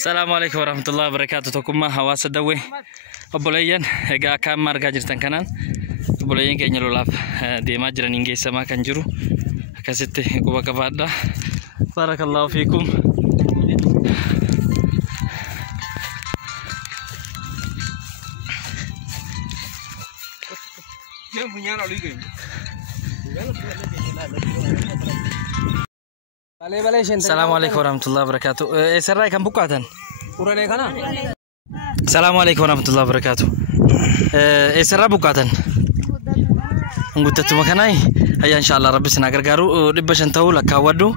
السلام عليكم ورحمة الله وبركاته. تكون حواس الدوي أبوليان هجا كام مرجع جرتان كنان أبوليان كأني لولاف دي ما جرى نيجي سما كنجرو كسيته كوبا كفادا. بارك الله فيكم. السلام عليكم ورحمة الله وبركاته. سراي كم بكاتن؟ السلام عليكم ورحمة الله وبركاته. سراي بكاتن؟ قلت مكاناي هيا إن شاء الله ربي سناقر قارو ربش انتو لك ودو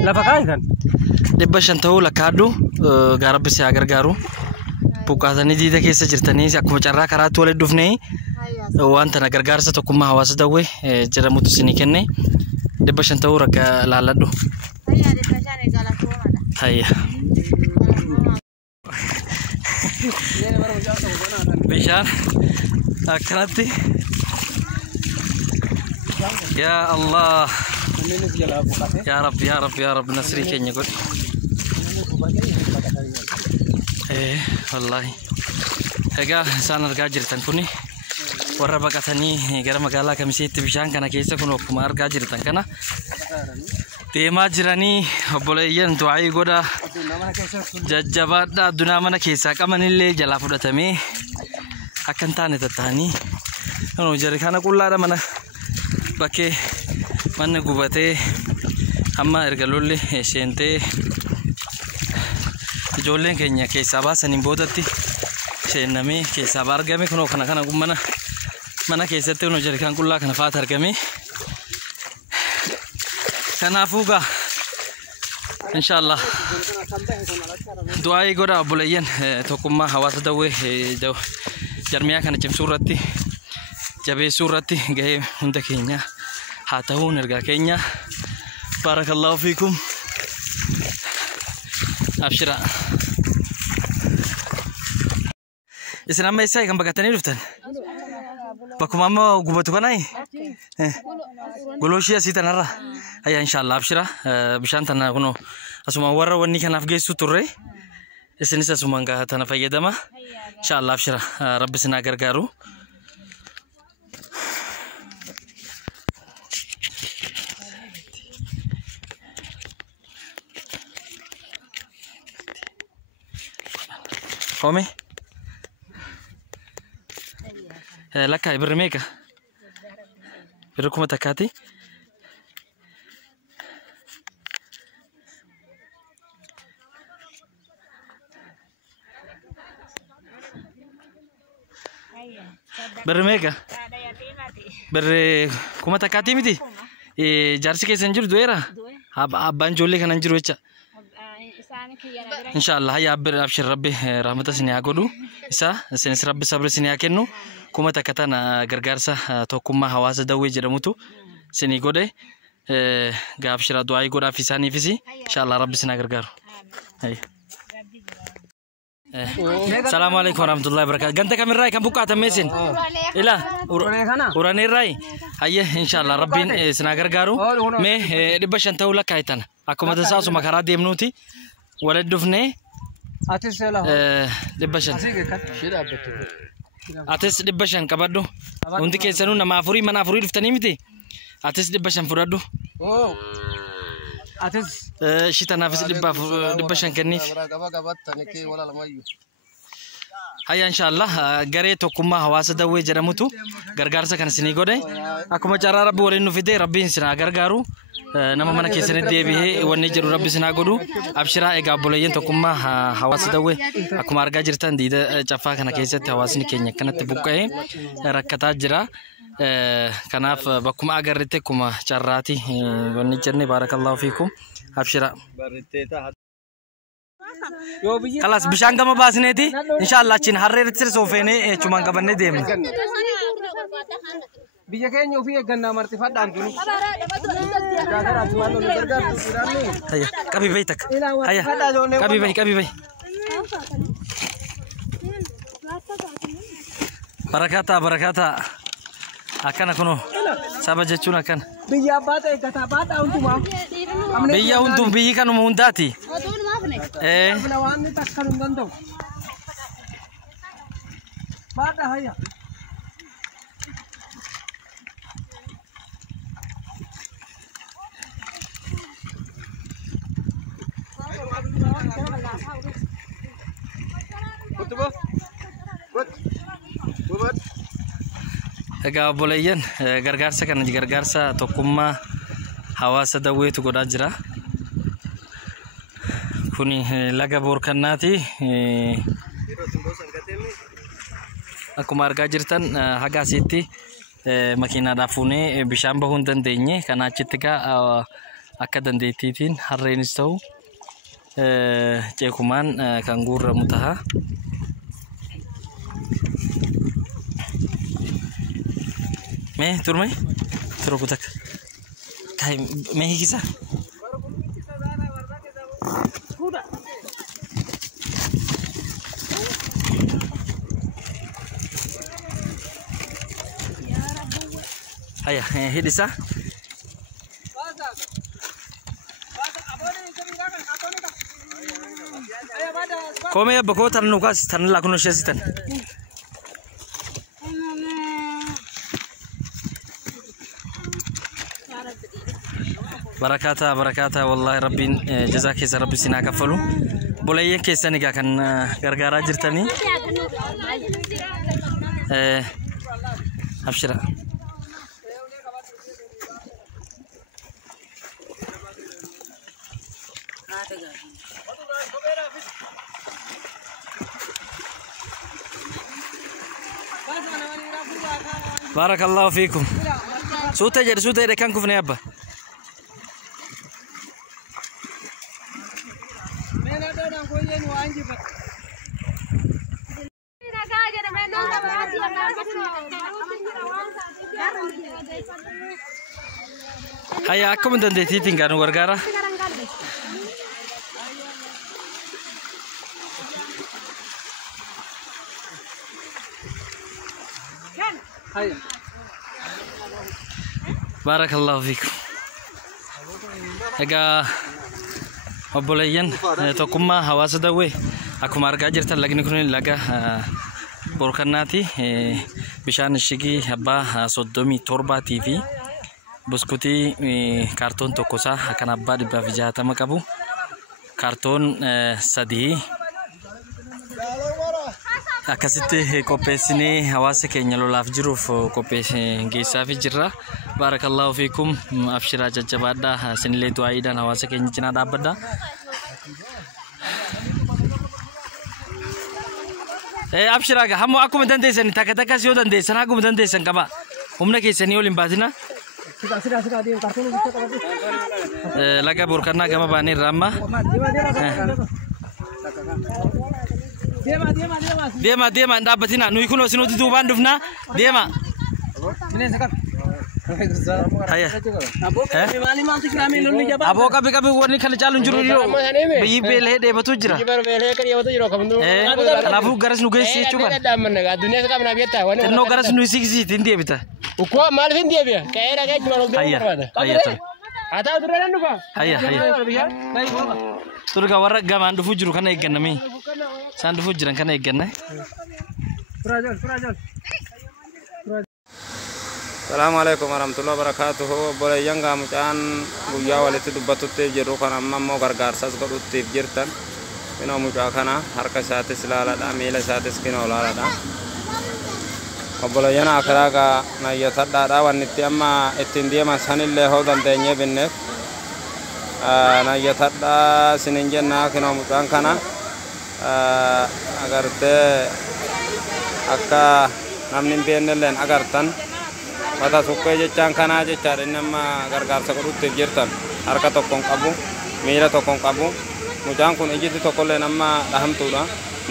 لا فكاي كان ربش انتو لك هادو قارب سناقر قارو بكاتن دي ده كيس جرتني أكو جرا كرات ولد دفني وأنت ناقر قارس تكون ما حواس دوي جرا متسني كني ربش انتو لك لا لدو هيا بشار أكرتي يا الله يا رب يا رب يا رب نصري كيني قول إيه والله هجا سانا رجاجر تنكوني ورا بكتني غير مقالة كمسيت بشان كنا كيسة كنا كمار رجاجر تنكنا تيما جراني أبوليان توعي قدا ججبات دا دنا منا كيسة كمان اللي جلافو دتمي akan tane tatani ono jare kana kullada mana bakke manne gubate amma ergalolle sente jolle kenya ke sabasani bodatti seenami ke sabargame kuno kana gummana mana ke sette ono jare kan kulla kana fatar game kana fuga inshallah duai goda bulayen tokuma hawata dawe jarmiya kana jam surati jabe surati gahe hunda kenya hatahu nerga kenya barakallahu fikum abshira isna ma isay kan bagatani ruftan bakumama gubatu kanai goloshia sitanara aya inshallah abshira bishantana kuno asuma warra wani kan afgesu turre isnisa sumanga tana fayyadama إن شاء الله أبشر رب سنا غرغارو قومي لك هاي برميكا بركم تكاتي برميكا بر كوما تكاتي متي جارسي كيسن جر دويرا أبان جولي كان نجر وجه إن شاء الله هيا أبشر ربي رحمته سنيا قدو إسا سنس ربي صبر سنيا كنو كوما تكاتنا غرغارسا توكما حواس دوي جرموتو سني قدي غابشر دعاء قدا في ساني فيسي إن شاء الله ربي سنا غرغارو هاي السلام عليكم ورحمة الله وبركاته. جنت كم الرأي كم بكرة تمسين؟ إلا وراني الرأي هيه إن شاء الله ربين سناغر قارو مه ربش أنت ولا كايتنا أكو مدرسة مكارات ديمنوتي ولا دفنة ربشان أتس ربشان كبردو وندي كيسانو نمافوري منافوري دفتني متى أتس ربشان فرادو أتس شيء نافس ربشان كنيف هيا إن شاء الله قريتو كما حواس دوي جرموتو غرغارسا كان سني غودي اكو ما جرى ربي ولنو فيدي ربي سنا غرغارو نما منا كيسن دي بي وني جرو ربي سنا غودو ابشرا ايغا بولين تو كما حواس دوي اكو مارغا جرتان دي جفا كان كيسن حواس ني كينيا كانت بوكاي ركتا جرا كناف بكم اغرتي كما جراتي وني جرني بارك الله فيكم ابشرا خلاص بشان كما باسنيتي ان شاء الله تشين حرير تسر سوفيني چمان كبنه ديم بيجا كينيو في غنا مرتفع دانكني هيا كبي بيتك هيا كبي بي بركاتا أكان أكونو سبب جتشون أكان. بيجا بات كتابات أنتما biyya hundum biyyi kanuma hundaati Egaa obboleeyyan gargaarsa kana gargaarsa tokkummaa hawaasa Daawweetu godhaa jira. Kuni laga Boorkannaati. Akkuma argaa jirtan haga asitti makiinaadhaan fuunee bishaan bahuu hin dandeenye. Kana achitti akka dandeettiitiin harreenis ta'u ceekumaan kan guurramu ta'a. Mee turme turu kutak kai mee hikisa haya hidisa kome abbo tan nukas tan la kuno shesitan barakata wallahi rabbin jazaak ya rabbi sina kafalu bolayyen keessani ga kan gargaara jirtani abshira barakallahu fiikum suuta jedhe kan kufne abba haya akkuma dandeettiitiin gaanu gargaara barakallahu fiikum egaa obboleeyyan tokkummaa hawaasa Daawwee akkuma argaa jirtan lagni kun laga Boorkannaati bishaan ishigii abbaa 37 fi buskutii kaartoon tokkosaa kan abbaa 160 qabu kaartoon 3 akkasitti qopheessinee hawaasa keenya lolaaf jiruuf qopheessinee geessaa fi jirra barakallahu fiikum abshiraa jajjabaadhaa sinillee du'aayiidhaan hawaasa keenya cinaa dhaabbadha abshiraa ga hammo akkuma dandeessan takka si yoo dandeessan akkuma dandeessan qaba humna keessanii ol hin baatina laga Boorkannaa gama baanee irraa amma deema dhaabbatina nuyi kunoo sinuuti duubaan dhufna deema haya aboo qabi wanni kana caaluun jiru yoo biyyi beelee dheebatu jira kanaafuu garas nu geessi jechuudha xinnoo garas nu siisiiti hin deebita maaliif hin deebi'a haya turga warra gamaan dhufu jiru kana eegganname isaan dhufu jiran kana eegganna Assalamualaikum warahmatullahi wabarakatuh. Boleeyyan mucaan guyyaa walitti dubbatutti jirru kan ammoo gargaarsas godhuutiif jirtan kinoo mucaa kana harka isaatis ilaaladha miila isaatis kinoo ilaaladha boleeyyan akiraaga nayyatadhaadha wanni itti amma ittiin deeman sanillee hoo dandeenyee binneef nayyatadha sinin jennaa kinoo mucaan kana agartee akka namni hin beennelleen agartan Mata sukkee jechaan kanaa jechaadha inni amma gargaarsa godhuutiif jirtan harka tokkoon qabu miila tokkoon qabu mucaan kun ijjitti tokkollee nama dhahamtuudha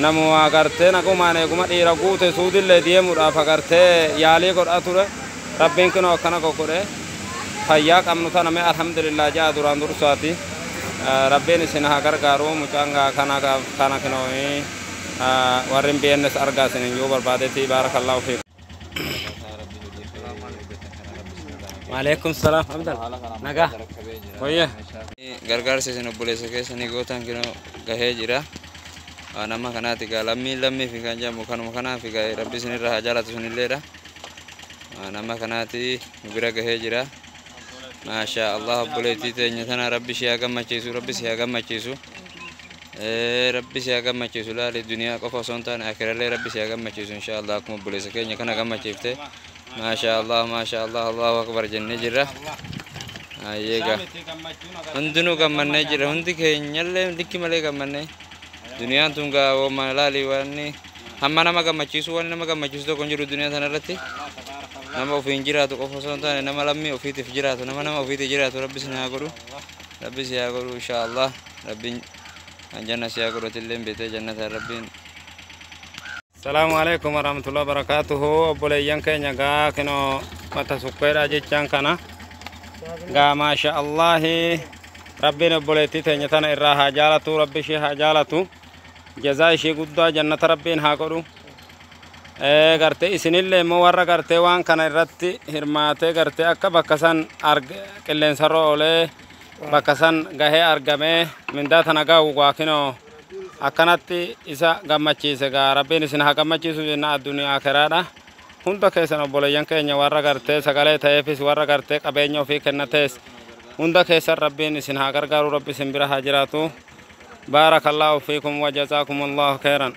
namu agartee nagumaan eeguma dhiira guute suudillee deemuudhaaf agartee yaalii godhaa ture rabbiin kinoo akkana godhe fayyaa qabnu tana mee alhamdulillah jaa duraan dursaati rabbiin isin haa gargaaru mucaan kana kinoo warri hin beeknes argaa isin yoo barbaadetti baarakallahu fiikum وعليكم السلام أبدا نجا ويا gargaarsa isin obboleessa keessanii gootan kinoo gahee jira nama kanaati gaa lammii fi kan jedhamu kanuma kanaaf gaa rabbi isinirra haa jaalatu sunilleedha nama kanaati nu bira gahee jira maashaa Allah obboleettii teenya tana rabbi ishee haa gammachiisu rabbi ishee haa gammachiisu rabbi ishee haa gammachiisu laali duniyaa qofa osoo hin taane akirallee rabbi ishee haa gammachiisu inshaa Allah akkuma obboleessa keenya kana gammachiifte maashaa Allah Allahu akbar jennee jirra ayeega hundinuu gammannee jira hundi keenyallee likki malee gammannee duniyaan tun gaa wama laali wanni hamma nama gammachiisu wanni nama gammachiisu tokko hin jiru duniyaa tanarratti nama ofiin jiraatu qofa osoo hin taane nama lammii ofiitiif jiraatu nama ofiitiif jiraatu rabbi si haa godhu inshaa Allah rabbiin janna si haa godhatillee beetee jannata rabbiin. Assalamu alaikum warahmatullahi wabarakatuh. Obboleeyyan keenya gaa kinoo mata sukkeedha jechaan kana gaa maasha Allah rabbiin obboleettii teenya tana irraa haa jaalatu rabbi ishee haa jaalatu jazaa ishee guddaa jannata rabbiin haa godhu gartee isinillee immoo warra gartee waan kana irratti hirmaatee gartee akka bakka san qilleensarra oolee bakka san gahee argamee mindaa tana gahu gaa kinoo akkanatti isa gammachiise gaa rabbiin isin haa gammachiisu jenna addunyaa akiraadha hunda keessan obboleeyyan keenya warra gartee sagalee ta'eefis warra gartee qabeenya ofii kennatees hunda keessan rabbiin isin haa gargaaru rabbi isin bira haa jiraatu baarakallahu fiikum wa jazaakumullahu khairan.